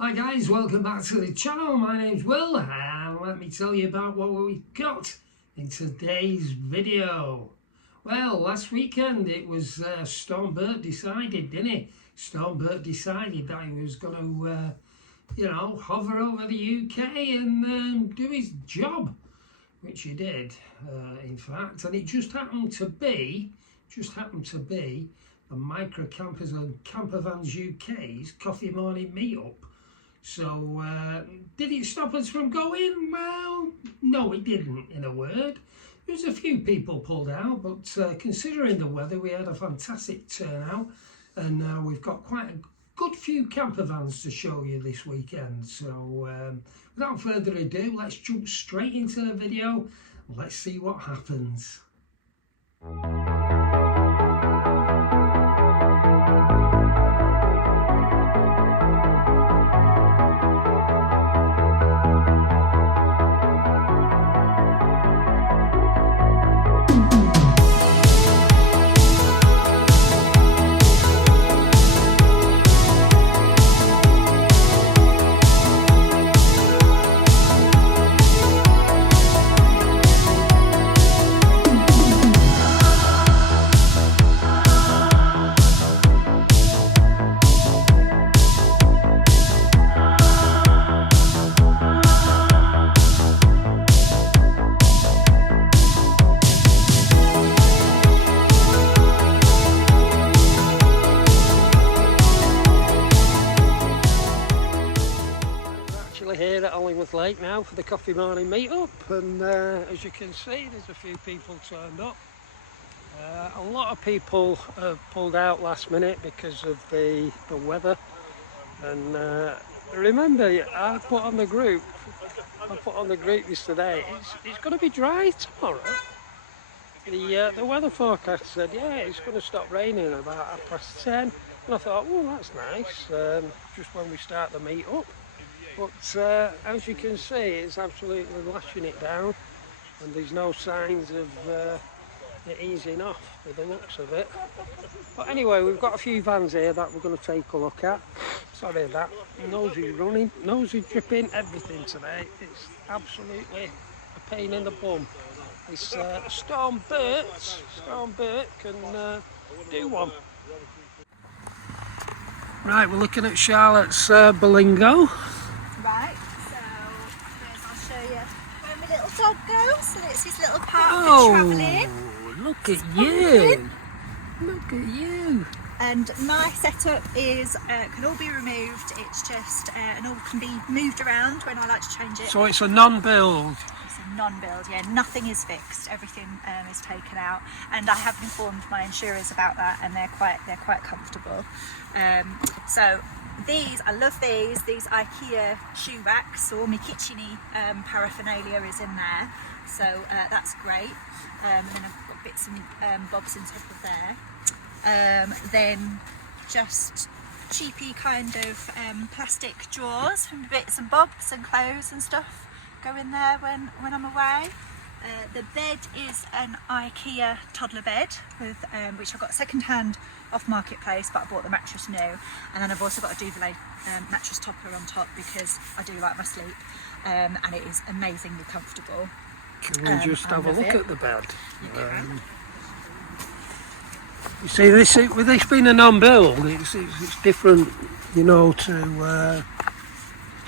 Hi guys, welcome back to the channel. My name's Will and let me tell you about what we've got in today's video. Well, last weekend it was Storm Bert decided, didn't he? Storm Bert decided that he was going to, hover over the UK and do his job, which he did, in fact. And it just happened to be the Microcampers and Campervans UK's coffee morning meetup. So, did it stop us from going? Well, no, it didn't, in a word. There was a few people pulled out, but considering the weather, we had a fantastic turnout, and we've got quite a good few campervans to show you this weekend. So, without further ado, let's jump straight into the video. Let's see what happens. Here at Hollingworth Lake now for the coffee morning meetup, and as you can see, there's a few people turned up. A lot of people have pulled out last minute because of the weather, and remember, I put on the group yesterday, it's going to be dry tomorrow. The weather forecast said, yeah, it's going to stop raining about 10:30, and I thought, well, that's nice, just when we start the meetup. But as you can see, it's absolutely lashing it down, and there's no signs of it easing off with the looks of it. But anyway, we've got a few vans here that we're going to take a look at. Sorry that nose is running, nose is dripping, everything today. It's absolutely a pain in the bum. It's Storm Bert can do one. Right, we're looking at Charlotte's Berlingo. Right, so first I'll show you where my little dog goes, and it's his little park Oh, for travelling. Look at you! Look at you! And my setup is can all be removed. It's just and all can be moved around when I like to change it. So it's a non-build. It's a non-build, yeah. Nothing is fixed. Everything is taken out, and I have informed my insurers about that, and they're quite comfortable. So. I love these IKEA shoe racks, so all my kitcheny paraphernalia is in there, so that's great. And then I've got bits and bobs on top of there. Then just cheapy kind of plastic drawers from bits and bobs and clothes and stuff go in there when I'm away. The bed is an IKEA toddler bed with which I got second hand off Marketplace, but I bought the mattress new, and then I've also got a duvet mattress topper on top because I do like my sleep, and it is amazingly comfortable. Can we just have a look at the bed? You can. You see, with this being a non-build, it's different,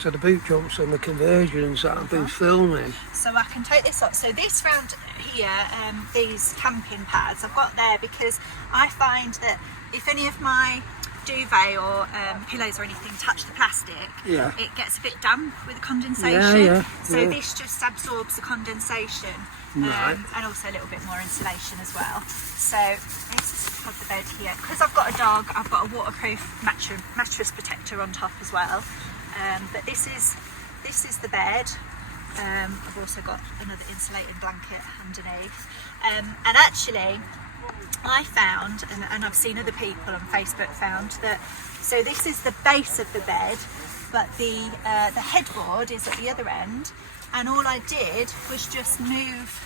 to the boot jumps and the conversions that I've been filming. So I can take this off. So this round here, these camping pads I've got there because I find that if any of my duvet or pillows or anything touch the plastic, it gets a bit damp with the condensation. So this just absorbs the condensation, and also a little bit more insulation as well. So this is the bed here. Because I've got a dog, I've got a waterproof mattress protector on top as well. But this is the bed. I've also got another insulated blanket underneath. And actually, I found, and I've seen other people on Facebook found that, so this is the base of the bed, but the headboard is at the other end, and all I did was just move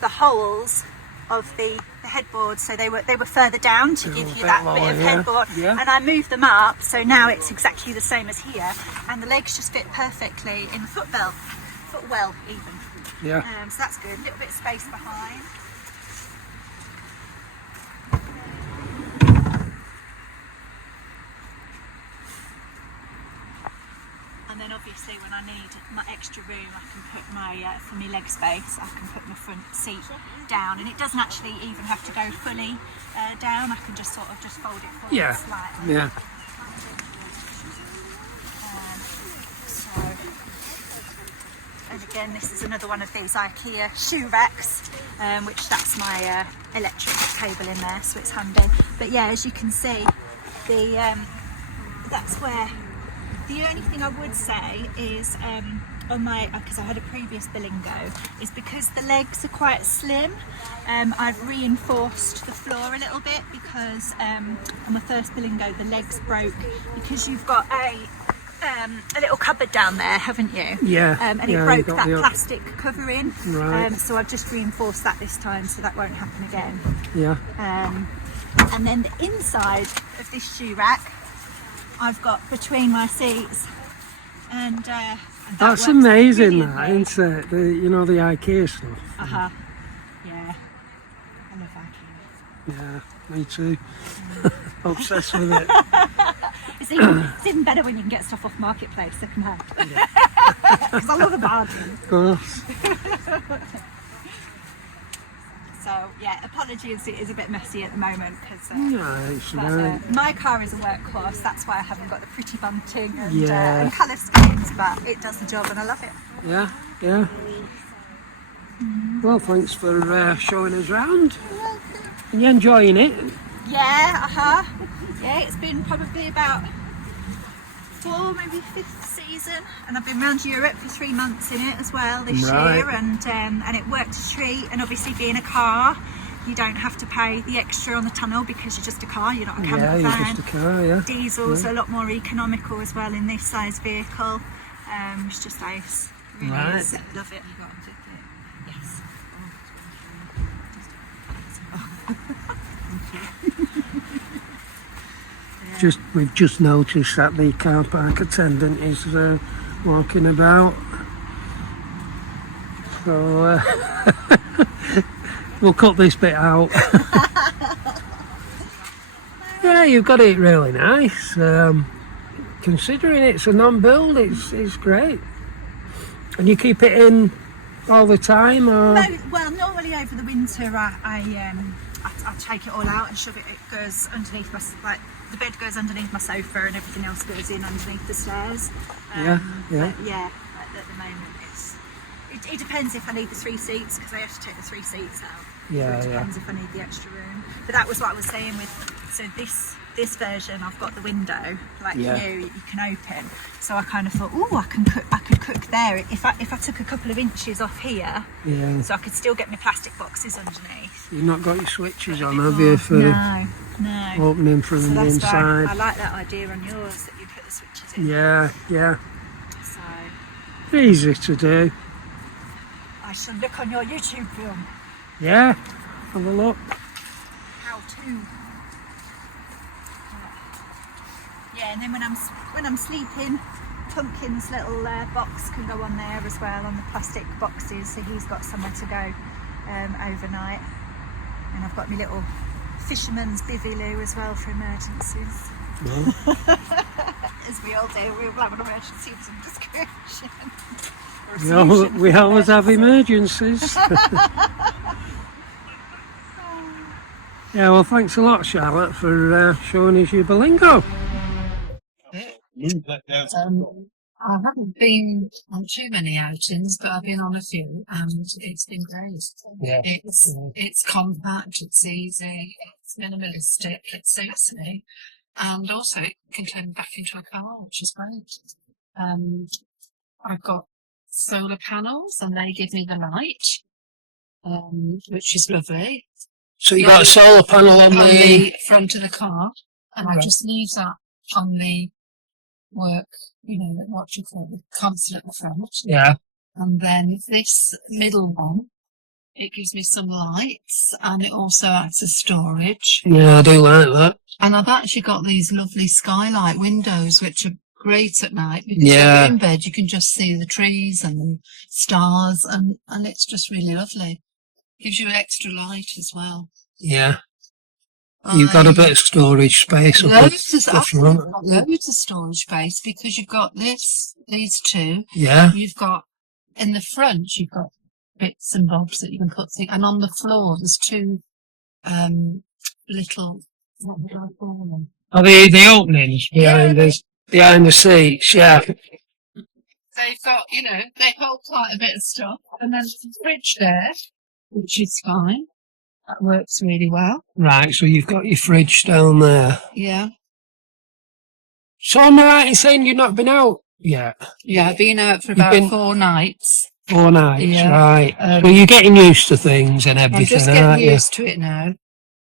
the holes of the headboards, so they were further down to give you that bit of headboard, yeah. and I moved them up, so now it's exactly the same as here, and the legs just fit perfectly in the footwell even. Yeah. So that's good. A little bit of space behind. And then obviously when I need my extra room, I can put my, for my leg space, I can put my front seat down, and it doesn't actually even have to go fully down. I can just sort of just fold it forward slightly. Yeah. So, and again, this is another one of these IKEA shoe racks, which that's my electric cable in there, so it's handy. But yeah, as you can see, the that's where. The only thing I would say is on my, because I had a previous Berlingo, is because the legs are quite slim, I've reinforced the floor a little bit, because on my first Berlingo the legs broke, because you've got a little cupboard down there, haven't you? Yeah. And it broke that plastic covering. Right. So I've just reinforced that this time, so that won't happen again. Yeah. And then the inside of this shoe rack, I've got between my seats, and that's amazing, that, isn't it? The, you know, the IKEA stuff. Yeah, I love IKEA. Yeah, me too. Obsessed with it. It's even better when you can get stuff off Marketplace second hand. Because I love a bargain. Of course. So yeah, apologies, it is a bit messy at the moment, because my car is a workhorse. That's why I haven't got the pretty bunting and colour schemes, but it does the job and I love it. Yeah, yeah. Well, thanks for showing us around. Are you enjoying it? Yeah, yeah, it's been probably about 4, maybe 5th season, and I've been around Europe for 3 months in it as well this year, and it worked a treat. And obviously being a car, you don't have to pay the extra on the tunnel because you're just a car, you're not a camper van. Yeah, you're just a car, yeah. Diesel's a lot more economical as well in this size vehicle. It's just nice, really is. Love it. Yes. We've just noticed that the car park attendant is walking about, so we'll cut this bit out. Yeah, you've got it really nice. Considering it's a non-build, it's great. And you keep it in all the time, or? No, well, normally over the winter I take it all out and shove it. It goes underneath my, the bed goes underneath my sofa, and everything else goes in underneath the stairs. Yeah. But yeah, at the moment it depends if I need the 3 seats, because I have to take the 3 seats out. Yeah, so it depends if I need the extra room. But that was what I was saying with, so this version I've got the window, like you can open. So I kind of thought, oh, I could cook there if I took a couple of inches off here. Yeah. So I could still get my plastic boxes underneath. You've not got your switches on, have you, for opening from the inside? I like that idea on yours, that you put the switches in. Yeah. So easy to do. I shall look on your YouTube film. Yeah, have a look. How to. Yeah, and then when I'm sleeping, Pumpkin's little box can go on there as well, on the plastic boxes, so he's got somewhere to go overnight. And I've got my little fisherman's bivy loo as well for emergencies. As we all do, we all have an emergency of some description. We always have emergencies. Yeah, well, thanks a lot, Charlotte, for showing us your Berlingo. I haven't been on too many outings, but I've been on a few, and it's been great. Yeah. It's compact, it's easy, it's minimalistic, it suits me, and also it can turn back into a car, which is great. I've got solar panels, and they give me the light, which is lovely. So you got a solar panel on the front of the car, and I just leave that on the work, what you call the console at the front. Yeah. And then this middle one, it gives me some lights, and it also acts as storage. Yeah, I do like that. And I've actually got these lovely skylight windows, which are great at night, because Yeah. when you're in bed you can just see the trees and the stars, and it's just really lovely. Gives you extra light as well. Yeah. You've got a bit of storage space. Loads of storage space, because you've got these two. Yeah. You've got, in the front, you've got bits and bobs that you can put things, and on the floor there's two little, what would I call them? Are the openings behind the seats? Yeah. They've got, they hold quite a bit of stuff, and then there's a fridge there, which is fine. That works really well. Right, so you've got your fridge down there. Yeah. So am I right in saying you've not been out yet? Yeah, I've been out for about 4 nights. 4 nights, Yeah. right. So you're getting used to things and everything, I'm just aren't getting you? used to it now.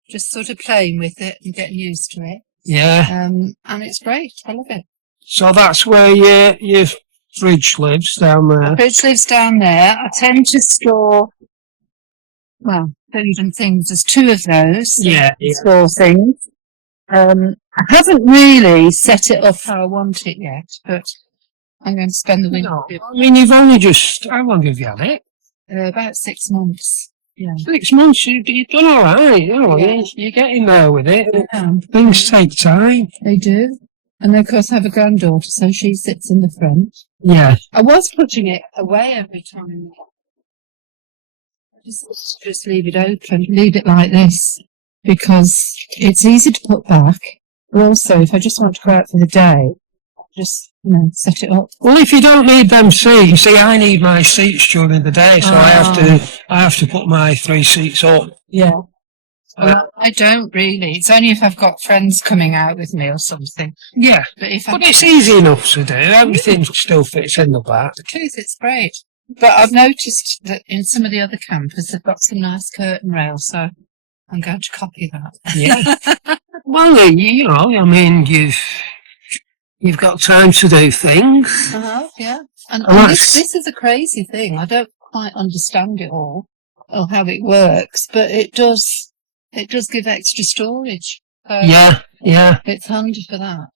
Just sort of playing with it and getting used to it. Yeah. And it's great. I love it. So that's where your fridge lives, down there. The fridge lives down there. I tend to store, well, food and things. There's 2 of those. Yeah. Store things. I haven't really set it up how I want it yet, but I'm going to spend the winter. No, I mean, you've only just, how long have you had it? About 6 months. Yeah. 6 months, you've done all right. Yeah. You're getting there with it. Yeah. Things take time. They do. And of course, I have a granddaughter, so she sits in the front. Yeah. I was putting it away every time. Just leave it open, leave it like this, because it's easy to put back. But also, if I just want to go out for the day, just, set it up. Well, if you don't need them seats, you see, I need my seats during the day, so I have to put my 3 seats up. Yeah. I don't really. It's only if I've got friends coming out with me or something. Yeah. But it's easy enough to do. Everything still fits in the back. The truth, it's great. But I've noticed that in some of the other campers, they've got some nice curtain rails, so I'm going to copy that. Yeah. Well, I mean, you've got time to do things. Yeah. And this is a crazy thing. I don't quite understand it all or how it works, but it does give extra storage. So yeah. It's handy for that.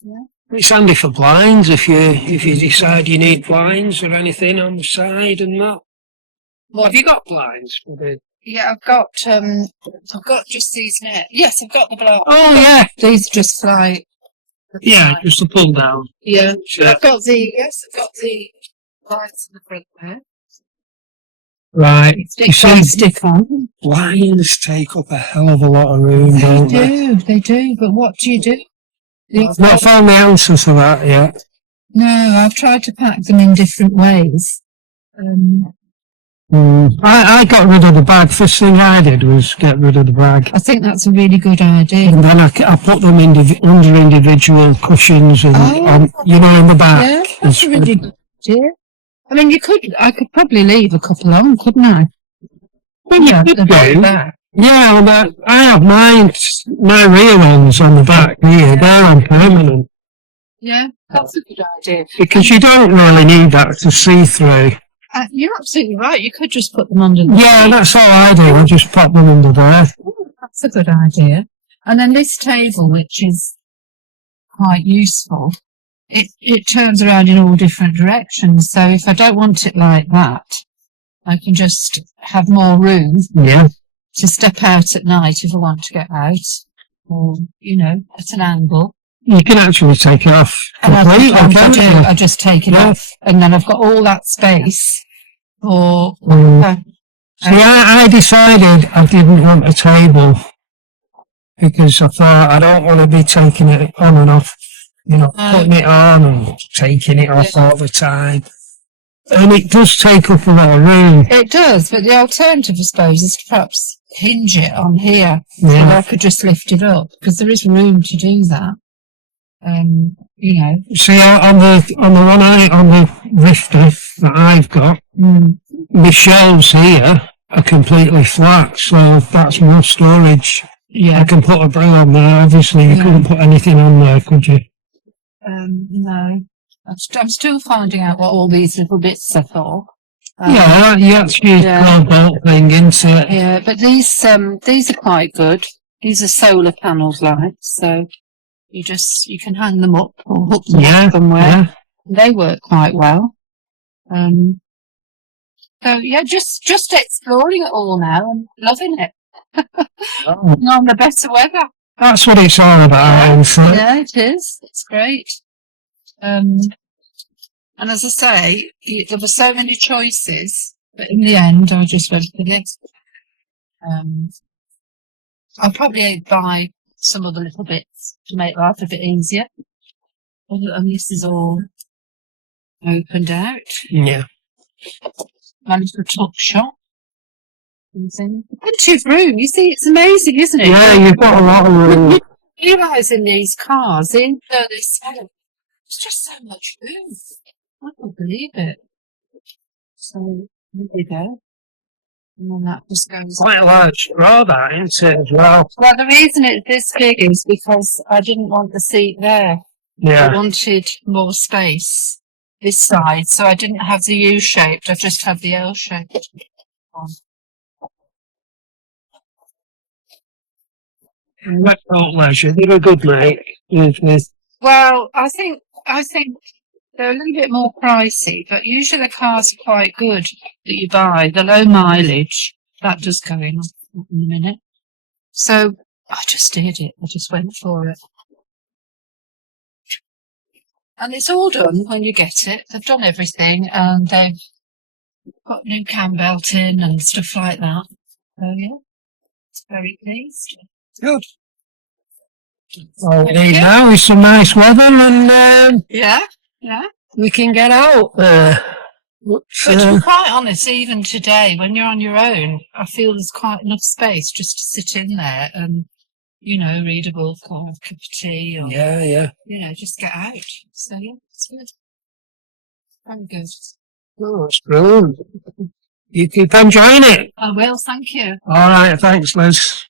Yeah. It's handy for blinds if you decide you need blinds or anything on the side and that. Well, have you got blinds? Yeah, I've got just these nets. Yes, I've got the blinds. Oh yeah, these just fly. Yeah, just a pull down. Yeah, sure. I've got the lights in the front there. Right. Stick on. Blinds take up a hell of a lot of room, don't they? They do. But what do you do? I've not found the answer to that yet. No, I've tried to pack them in different ways. I got rid of the bag. First thing I did was get rid of the bag. I think that's a really good idea. And then I put them under individual cushions and in the back. Yeah, that's a really good idea. I mean, I could probably leave a couple on, couldn't I? Well, yeah, the back. Yeah, well, I have my real ones on the back here. They're on permanent. Yeah, that's a good idea. Because you don't really need that to see through. You're absolutely right. You could just put them under. Yeah, that's all I do. I just pop them under there. Oh, that's a good idea. And then this table, which is quite useful, it turns around in all different directions. So if I don't want it like that, I can just have more room. Yeah. To step out at night if I want to get out, or at an angle. You can actually take it off completely. I just take it off, and then I've got all that space for. See, I decided I didn't want a table because I thought I don't want to be taking it on and off, putting it on and taking it off all the time. And it does take up a lot of room. It does, but the alternative, I suppose, is to perhaps hinge it on here. Yeah. So I could just lift it up, because there is room to do that. See, on the lifter that I've got, the shelves here are completely flat, so that's more storage. Yeah. I can put a brew on there. Obviously, you couldn't put anything on there, could you? No. I'm still finding out what all these little bits are for. Yeah, you actually yeah. boat thing into it. Yeah, but these are quite good. These are solar panels, like, so you can hang them up or hook them up somewhere. Yeah. They work quite well. So yeah, just exploring it all now and loving it. Oh, On the better weather. that's what it's all about, isn't it? Yeah, it is. It's great. And as I say, there were so many choices, but in the end, I just went for this. I'll probably buy some other little bits to make life a bit easier. And this is all opened out. Yeah. My little tuck shop. Plenty of room. You see, it's amazing, isn't it? Yeah, you've got a lot of room. You realise in these cars, even though they sell it, there's just so much room. I can't believe it. So, there you go. And then that just goes. Quite a large straw, that, isn't it, as well? Well, the reason it's this big is because I didn't want the seat there. Yeah. I wanted more space this side, so I didn't have the U-shaped, I just had the L-shaped one. Wetboat Leisure, they were good, mate. Well, I think they're a little bit more pricey, but usually the cars are quite good that you buy. The low mileage, that does go in a minute. So I just did it. I just went for it. And it's all done when you get it. They've done everything and they've got new cam belt in and stuff like that. So yeah, it's very pleased. Good. All we need now is some nice weather and Yeah. we can get out there. But to be quite honest, even today, when you're on your own, I feel there's quite enough space just to sit in there and, read a book or have a cup of tea or, just get out. So, yeah, it's good. Very good. Oh, it's brilliant. You keep enjoying it. I will, thank you. All right, thanks, Liz.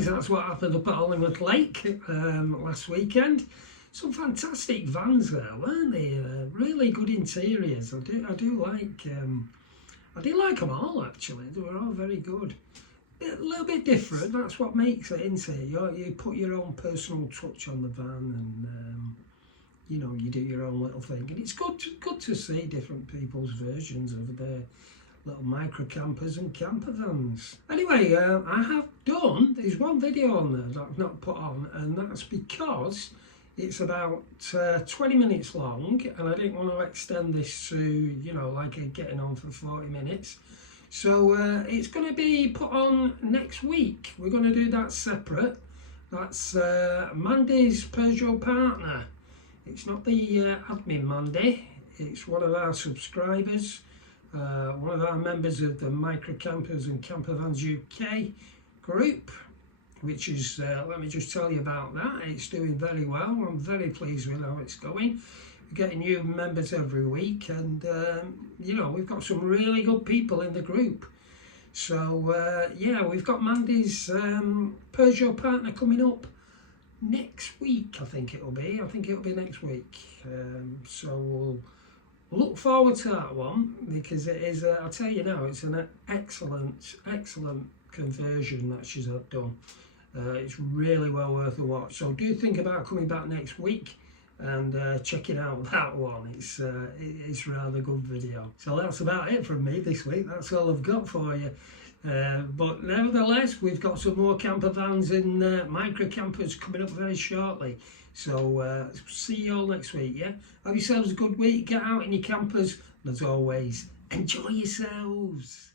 That's what happened up at Hollingwood Lake last weekend. Some fantastic vans there, weren't they? Really good interiors. I do like them all actually. They were all very good. A little bit different. That's what makes it, isn't it? You put your own personal touch on the van, and you do your own little thing. And it's good to see different people's versions of their little microcampers and campervans. Anyway, there's one video on there that I've not put on, and that's because it's about 20 minutes long, and I didn't want to extend this to, getting on for 40 minutes. So it's going to be put on next week. We're going to do that separate. That's Mandy's Peugeot partner. It's not the admin Mandy, it's one of our subscribers. One of our members of the Microcampers and Campervans UK group, which is, let me just tell you about that. It's doing very well. I'm very pleased with how it's going. We're getting new members every week, and we've got some really good people in the group. So we've got Mandy's Peugeot partner coming up next week. I think it'll be next week. So we'll look forward to that one, because it is, I'll tell you now, it's an excellent conversion that she's done. It's really well worth a watch. So do think about coming back next week and checking out that one. It's rather good video. So that's about it from me this week. That's all I've got for you. But nevertheless, we've got some more camper vans and microcampers coming up very shortly. So see you all next week, yeah? Have yourselves a good week. Get out in your campers. And as always, enjoy yourselves.